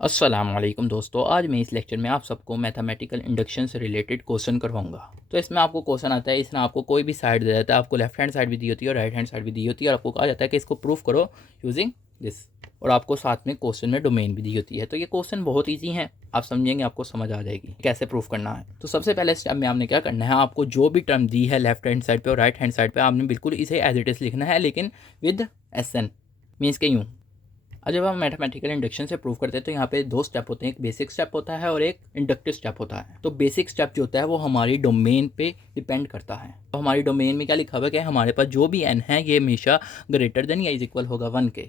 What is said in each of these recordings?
अस्सलाम वालेकुम दोस्तों, आज मैं इस लेक्चर में आप सबको मैथमेटिकल इंडक्शन से रिलेटेड क्वेश्चन करवाऊंगा। तो इसमें आपको क्वेश्चन आता है, इसमें आपको कोई भी साइड दे देता है, आपको लेफ्ट हैंड साइड भी दी होती है और राइट हैंड साइड भी दी होती है और आपको कहा जाता है कि इसको प्रूफ करो यूजिंग दिस, और आपको साथ में क्वेश्चन में डोमेन भी दी होती है। तो ये क्वेश्चन बहुत ईजी है, आप समझेंगे आपको समझ आ जाएगी कैसे प्रूफ करना है। तो सबसे पहले स्टेप में आपने क्या करना है, आपको जो भी टर्म दी है लेफ्ट हैंड साइड पे और राइट हैंड साइड पे आपने बिल्कुल इसे एज इट इज लिखना है, लेकिन विद एस एन मीन्स के यूँ। और जब हम मैथमेटिकल इंडक्शन से प्रूव करते हैं तो यहाँ पे दो स्टेप होते हैं, एक बेसिक स्टेप होता है और एक इंडक्टिव स्टेप होता है। तो बेसिक स्टेप जो होता है वो हमारी डोमेन पे डिपेंड करता है। तो हमारी डोमेन में क्या लिखा हुआ है कि हमारे पास जो भी एन है ये हमेशा ग्रेटर देन या इज इक्वल होगा 1 के।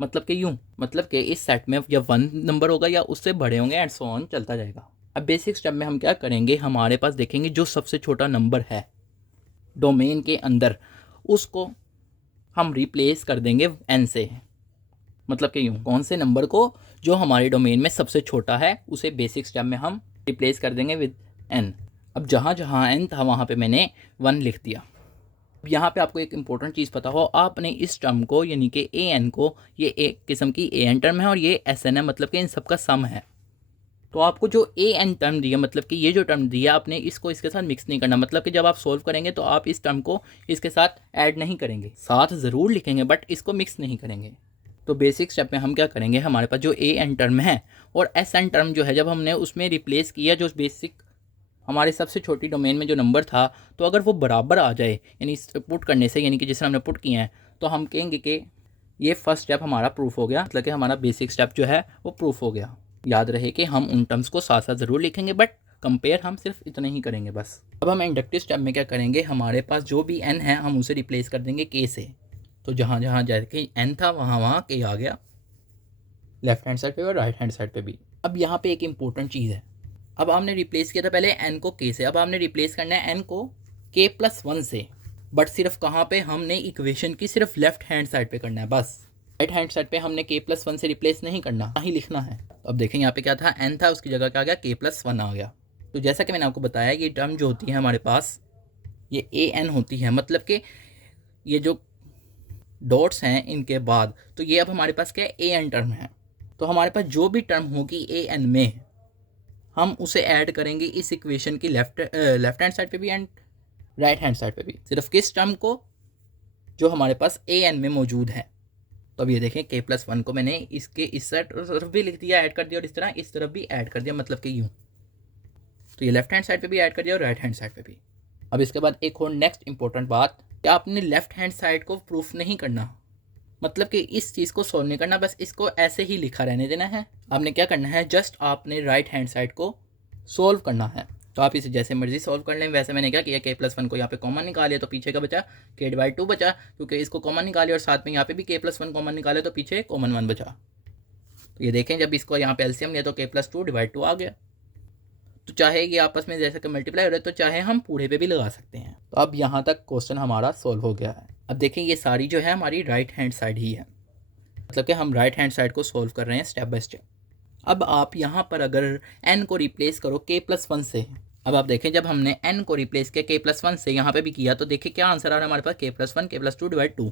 मतलब कि यूँ, मतलब कि इस सेट में या 1 नंबर होगा या उससे बड़े होंगे एंड सो ऑन चलता जाएगा। अब बेसिक स्टेप में हम क्या करेंगे, हमारे पास देखेंगे जो सबसे छोटा नंबर है डोमेन के अंदर उसको हम रिप्लेस कर देंगे एन से। मतलब कि यूँ, कौन से नंबर को जो हमारे डोमेन में सबसे छोटा है उसे बेसिक स्टेप में हम रिप्लेस कर देंगे विद एन। अब जहाँ जहाँ एन था वहाँ पे मैंने 1 लिख दिया। अब यहाँ पे आपको एक इंपॉर्टेंट चीज़ पता हो, आपने इस टर्म को यानी कि ए एन को, ये एक किस्म की ए एन टर्म है और ये एस एन है, मतलब कि इन सबका सम है। तो आपको जो ए एन टर्म दिया, मतलब कि ये जो टर्म दिया आपने इसको इसके साथ मिक्स नहीं करना। मतलब कि जब आप सोल्व करेंगे तो आप इस टर्म को इसके साथ ऐड नहीं करेंगे, साथ ज़रूर लिखेंगे बट इसको मिक्स नहीं करेंगे। तो बेसिक स्टेप में हम क्या करेंगे, हमारे पास जो ए एन टर्म है और एस एन टर्म जो है, जब हमने उसमें रिप्लेस किया जो बेसिक हमारे सबसे छोटी डोमेन में जो नंबर था, तो अगर वो बराबर आ जाए यानी पुट करने से, यानी कि जिसने हमने पुट किया है, तो हम कहेंगे कि ये फर्स्ट स्टेप हमारा प्रूफ हो गया, मतलब कि हमारा बेसिक स्टेप जो है वो प्रूफ हो गया। याद रहे कि हम उन टर्म्स को साथ साथ ज़रूर लिखेंगे बट कंपेयर हम सिर्फ इतना ही करेंगे बस। अब हम इंडक्टिव स्टेप में क्या करेंगे, हमारे पास जो भी एन है हम उसे रिप्लेस कर देंगे के से। तो जहाँ जहाँ जैसे एन था वहाँ वहाँ के आ गया, लेफ्ट हैंड साइड पे और राइट हैंड साइड पे भी। अब यहाँ पे एक इंपॉर्टेंट चीज़ है, अब आपने रिप्लेस किया था पहले एन को के से, अब आपने रिप्लेस करना है एन को के प्लस 1 से। बट सिर्फ कहाँ पे, हमने इक्वेशन की सिर्फ लेफ्ट हैंड साइड पे करना है बस। राइट हैंड साइड पे हमने के प्लस 1 से रिप्लेस नहीं करना, ही लिखना है। तो अब देखें यहाँ पे क्या था, एन था उसकी जगह क्या आ गया, के प्लस 1 आ गया। तो जैसा कि मैंने आपको बताया ये टर्म जो होती है हमारे पास ये ए एन होती है, मतलब कि ये जो डॉट्स हैं इनके बाद, तो ये अब हमारे पास क्या है, ए एन टर्म है। तो हमारे पास जो भी टर्म होगी ए एन में हम उसे ऐड करेंगे इस इक्वेशन की लेफ्ट हैंड साइड पे भी एंड राइट हैंड साइड पे भी, सिर्फ किस टर्म को, जो हमारे पास ए एन में मौजूद है। तो अब ये देखें के प्लस 1 को मैंने इसके इस तरफ भी लिख दिया, ऐड कर दिया, और इस तरफ भी ऐड कर दिया, मतलब कि यूँ। तो ये लेफ्ट हैंड साइड पे भी ऐड कर दिया और राइट हैंड साइड पे भी। अब इसके बाद एक और नेक्स्ट इंपॉर्टेंट बात, कि आपने लेफ्ट हैंड साइड को प्रूफ नहीं करना, मतलब कि इस चीज़ को सॉल्व नहीं करना, बस इसको ऐसे ही लिखा रहने देना है। आपने क्या करना है, जस्ट आपने राइट हैंड साइड को सॉल्व करना है। तो आप इसे जैसे मर्जी सॉल्व कर लें। वैसे मैंने क्या किया, के प्लस 1 को यहाँ पे कॉमन निकालिए तो पीछे का बचा के डिवाइड 2 बचा, क्योंकि इसको कॉमन निकालिए और साथ में यहाँ पे भी के प्लस 1 कॉमन निकाले तो पीछे कॉमन 1 बचा। तो ये देखें जब इसको यहाँ पे एलसीएम लिया तो के प्लस 2 डिवाइड 2 आ गया। तो चाहे ये आपस में जैसे कि मल्टीप्लाई हो रहा है, तो चाहे हम पूरे पे भी लगा सकते हैं। तो अब यहाँ तक क्वेश्चन हमारा सॉल्व हो गया है। अब देखें ये सारी जो है हमारी राइट हैंड साइड ही है, मतलब कि हम राइट हैंड साइड को सॉल्व कर रहे हैं स्टेप बाय स्टेप। अब आप यहाँ पर अगर n को रिप्लेस करो k प्लस 1 से, अब आप देखें जब हमने n को रिप्लेस किया k प्लस 1 से यहाँ पे भी किया, तो देखिए क्या आंसर आ रहा है हमारे पास, k plus 1 k plus 2 divide 2।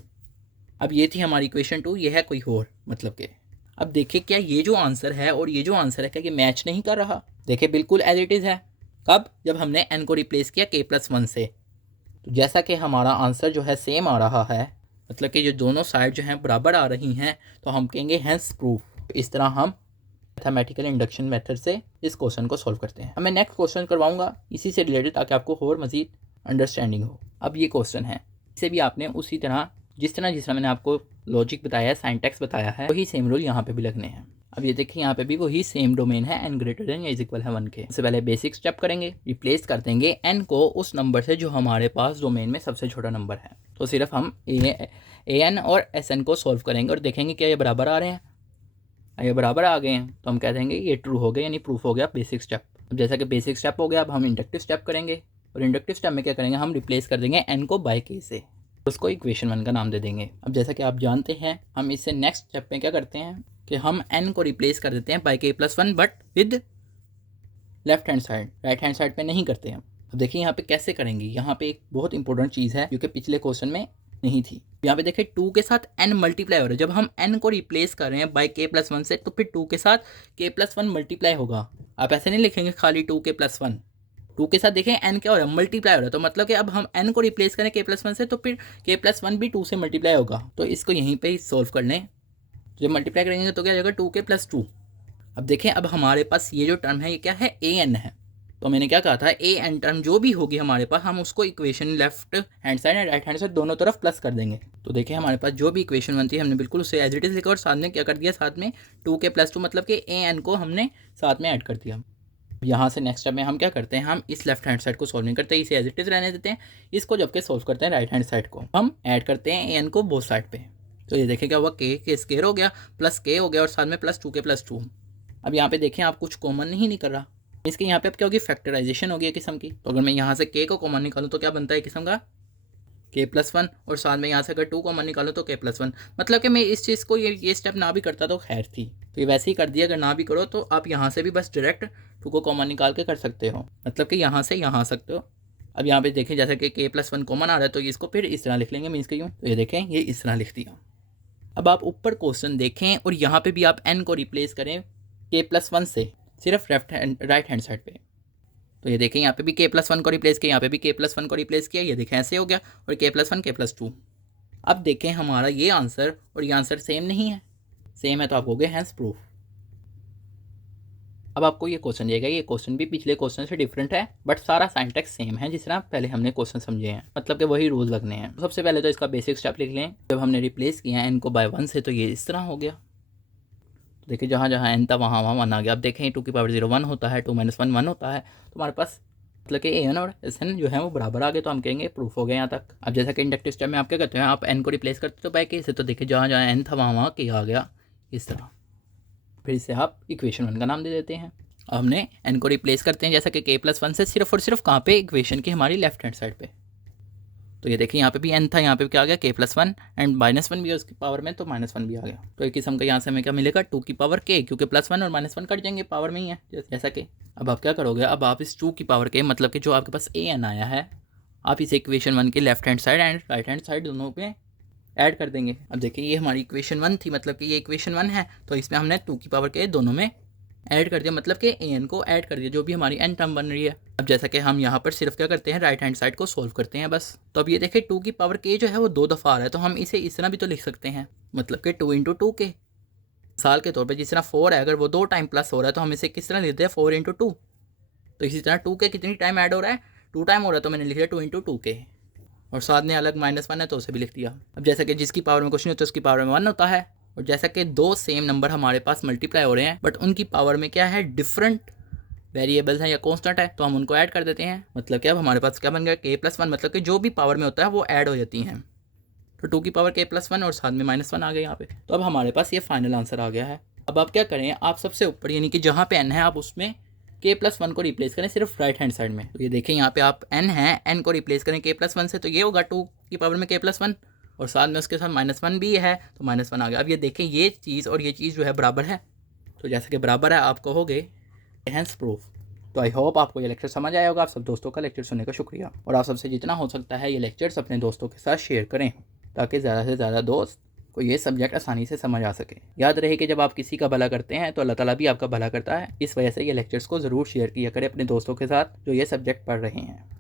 अब ये थी हमारी इक्वेशन 2, ये है कोई और, मतलब कि अब देखिए क्या ये जो आंसर है और ये जो आंसर है क्या ये मैच नहीं कर रहा। देखिए बिल्कुल एज इट इज़ है। कब, जब हमने n को रिप्लेस किया k प्लस 1 से। तो जैसा कि हमारा आंसर जो है सेम आ रहा है, मतलब कि जो दोनों साइड जो हैं बराबर आ रही हैं, तो हम कहेंगे हेंस प्रूफ। इस तरह हम मैथमेटिकल इंडक्शन मेथड से इस क्वेश्चन को सॉल्व करते हैं। अब मैं नेक्स्ट क्वेश्चन करवाऊंगा इसी से रिलेटेड, ताकि आपको और मज़ीद अंडरस्टैंडिंग हो। अब ये क्वेश्चन है, इसे भी आपने उसी तरह जिस तरह मैंने आपको लॉजिक बताया है, साइंटेक्स बताया है, वही सेम रूल यहाँ पे भी लगने हैं। अब ये देखिए यहाँ पे भी वही सेम डोमेन है, एन ग्रेटर देन या इज इक्वल है 1 के। इससे पहले बेसिक स्टेप करेंगे, रिप्लेस कर देंगे एन को उस नंबर से जो हमारे पास डोमेन में सबसे छोटा नंबर है। तो सिर्फ हम ए एन और एस एन को सॉल्व करेंगे और देखेंगे क्या ये बराबर आ रहे हैं। ये बराबर आ गए हैं तो हम कह देंगे ये ट्रू हो गया, यानी प्रूफ हो गया बेसिक स्टेप। अब जैसा कि बेसिक स्टेप हो गया, अब हम इंडक्टिव स्टेप करेंगे, और इंडक्टिव स्टेप में क्या करेंगे, हम रिप्लेस कर देंगे एन को बाय के से, उसको इक्वेशन 1 का नाम दे देंगे। अब जैसा कि आप जानते हैं हम इससे नेक्स्ट स्टेप में क्या करते हैं कि हम n को रिप्लेस कर देते हैं बाय के plus 1, but with left hand side, right hand side पे नहीं करते हैं। अब देखिए यहाँ पे कैसे करेंगे, यहाँ पे एक बहुत इंपॉर्टेंट चीज़ है, क्योंकि पिछले क्वेश्चन में नहीं थी। यहाँ पे देखें 2 के साथ n मल्टीप्लाई हो रहा है, जब हम n को रिप्लेस कर रहे हैं बाई k+1 से तो फिर 2 के साथ k+1 मल्टीप्लाई होगा। आप ऐसे नहीं लिखेंगे खाली 2k+1, 2 के साथ देखें n क्या हो रहा है, मल्टीप्लाई हो रहा है, तो मतलब कि अब हम n को रिप्लेस करें k+1 से तो फिर k+1 भी 2 से मल्टीप्लाई होगा। तो इसको यहीं पे ही सॉल्व कर लें, जब मल्टीप्लाई करेंगे तो क्या हो जाएगा 2k+2। अब देखें अब हमारे पास ये जो टर्म है ये क्या है, an है। तो मैंने क्या कहा था, an टर्म जो भी होगी हमारे पास हम उसको equation left hand side and right hand side दोनों तरफ प्लस कर देंगे। तो देखिए हमारे पास जो भी इक्वेशन बनती है हमने बिल्कुल उससे एज इट इज़ लिखा और साथ में क्या कर दिया, साथ में 2k+2 मतलब कि an को हमने साथ में ऐड कर दिया। यहाँ से नेक्स्ट स्टेप में हम क्या करते हैं, हम इस लेफ्ट हैंड साइड को सॉल्व नहीं करते, इसे एज इट इज़ रहने देते हैं। इसको जबकि सॉल्व करते हैं राइट हैंड साइड को, हम ऐड करते हैं an को बोथ साइड पे। तो ये देखें क्या हुआ, के स्क्वायर हो गया प्लस k हो गया और साथ में प्लस 2k+2। अब यहाँ पे देखें आप कुछ कॉमन नहीं निकल रहा, इसके यहाँ पे अब क्या होगी, फैक्टराइजेशन हो गया किस्म की। तो अगर मैं यहाँ से k को कॉमन निकालूँ तो क्या बनता है किस्म का k+1 और साथ में यहाँ से अगर 2 कॉमन निकालो तो k+1। मतलब कि मैं इस चीज़ को ये स्टेप ना भी करता तो खैर थी, तो ये वैसे ही कर दिया। अगर ना भी करो तो आप यहाँ से भी बस डायरेक्ट 2 को कॉमन निकाल के कर सकते हो, मतलब कि यहाँ से यहाँ आ सकते हो। अब यहाँ पे देखें जैसे कि k+1 कॉमन आ रहा है तो इसको फिर इस तरह लिख लेंगे, मीन्स के यूँ। तो ये देखें ये इस तरह लिख दिया। अब आप ऊपर क्वेश्चन देखें और यहाँ पे भी आप n को रिप्लेस करें k+1 से, सिर्फ राइट हैंड साइड पे। तो ये देखें यहाँ पे भी k+1 को रिप्लेस किया, यहाँ पे भी k+1 को रिप्लेस किया, ये देखें ऐसे हो गया और k+1 k+2। अब देखें हमारा ये आंसर और ये आंसर सेम नहीं है, सेम है तो आप हो गए हैंस प्रूफ। अब आपको ये क्वेश्चन देगा, ये क्वेश्चन भी पिछले क्वेश्चन से डिफरेंट है बट सारा साइंटेक्स सेम है जिस तरह पहले हमने क्वेश्चन समझे हैं, मतलब कि वही रूल लगने हैं। तो सबसे पहले तो इसका बेसिक स्टेप लिख लें। जब हमने रिप्लेस किया n को बाय 1 से तो ये इस तरह हो गया। तो देखिए जहाँ जहाँ n था वहाँ वहाँ 1 आ गया। अब देखें 2 की पावर 0 1 होता है, 2 - 1 1 होता है, तो हमारे पास मतलब कि an और sn जो है वो बराबर आ गए, तो हम कहेंगे प्रूफ हो गया यहाँ तक। अब जैसा कि इंडक्टिव स्टेप में आप क्या कहते हैं, आप n को रिप्लेस करते तो बाय k से, तो देखिए जहाँ जहाँ n था वहाँ वहाँ k आ गया इस तरह। फिर इसे आप इक्वेशन 1 का नाम दे देते हैं। अब हमने n को रिप्लेस करते हैं जैसा कि k+1 से, सिर्फ और सिर्फ कहाँ पे, इक्वेशन की हमारी लेफ्ट हैंड साइड पे। तो ये देखिए यहाँ पे भी n था, यहाँ पे क्या आ गया k+1 एंड -1 भी है उसकी पावर में, तो -1 भी आ गया। तो एक किस्म का यहाँ से हमें क्या मिलेगा 2 की पावर k, क्योंकि +1 और -1 कट जाएंगे, पावर में ही है जैसा कि। अब आप क्या करोगे, अब आप इस 2 की पावर k मतलब कि जो आपके पास an आया है, आप इस इक्वेशन 1 के left hand side and right hand side दोनों पे ऐड कर देंगे। अब देखिए ये हमारी इक्वेशन 1 थी, मतलब कि ये इक्वेशन 1 है, तो इसमें हमने 2 की पावर k दोनों में ऐड कर दिया, मतलब कि an को ऐड कर दिया जो भी हमारी n टर्म बन रही है। अब जैसा कि हम यहाँ पर सिर्फ क्या करते हैं, राइट हैंड साइड को सोल्व करते हैं बस। तो अब ये देखिए 2 की पावर k जो है वो 2 दफ़ा आ रहा है, तो हम इसे इस तरह भी तो लिख सकते हैं, मतलब कि 2 × 2k। साल के तौर पे जिस तरह 4 है, अगर वो 2 टाइम प्लस हो रहा है तो हम इसे किस तरह लिखते हैं, 4 × 2। तो इसी तरह 2k कितनी टाइम ऐड हो रहा है, 2 टाइम हो रहा है, तो मैंने लिख दिया 2 × 2k। और साथ में अलग -1 है तो उसे भी लिख दिया। अब जैसा कि जिसकी पावर में कुछ नहीं होता उसकी पावर में 1 होता है, और जैसा कि 2 सेम नंबर हमारे पास मल्टीप्लाई हो रहे हैं बट उनकी पावर में क्या है, डिफरेंट वेरिएबल्स हैं या कांस्टेंट है, तो हम उनको ऐड कर देते हैं। मतलब कि अब हमारे पास क्या बन गया, k+1, मतलब कि जो भी पावर में होता है वो ऐड हो जाती हैं। तो 2 की पावर k+1 और साथ में -1 आ गया यहाँ पे। तो अब हमारे पास ये फाइनल आंसर आ गया है। अब आप क्या करें, आप सबसे ऊपर यानी कि जहाँ पे n है आप उसमें k+1 को रिप्लेस करें सिर्फ राइट हैंड साइड में। तो ये देखें यहाँ पे आप n है, n को रिप्लेस करें k+1 से, तो ये होगा 2 की पावर में k+1 और साथ में उसके साथ -1 भी है, तो -1 आ गया। अब ये देखें ये चीज़ और ये चीज़ जो है बराबर है, तो जैसे कि बराबर है आप कहोगे हैंस प्रूफ। तो आई होप आपको ये लेक्चर समझ आया होगा। आप सब दोस्तों का लेक्चर सुनने का शुक्रिया, और आप सबसे जितना हो सकता है ये लेक्चर्स अपने दोस्तों के साथ शेयर करें ताकि ज़्यादा से ज़्यादा दोस्त को ये सब्जेक्ट आसानी से समझ आ सके। याद रहे कि जब आप किसी का भला करते हैं तो अल्लाह ताला भी आपका भला करता है। इस वजह से ये लेक्चर्स को ज़रूर शेयर किया करें अपने दोस्तों के साथ जो ये सब्जेक्ट पढ़ रहे हैं।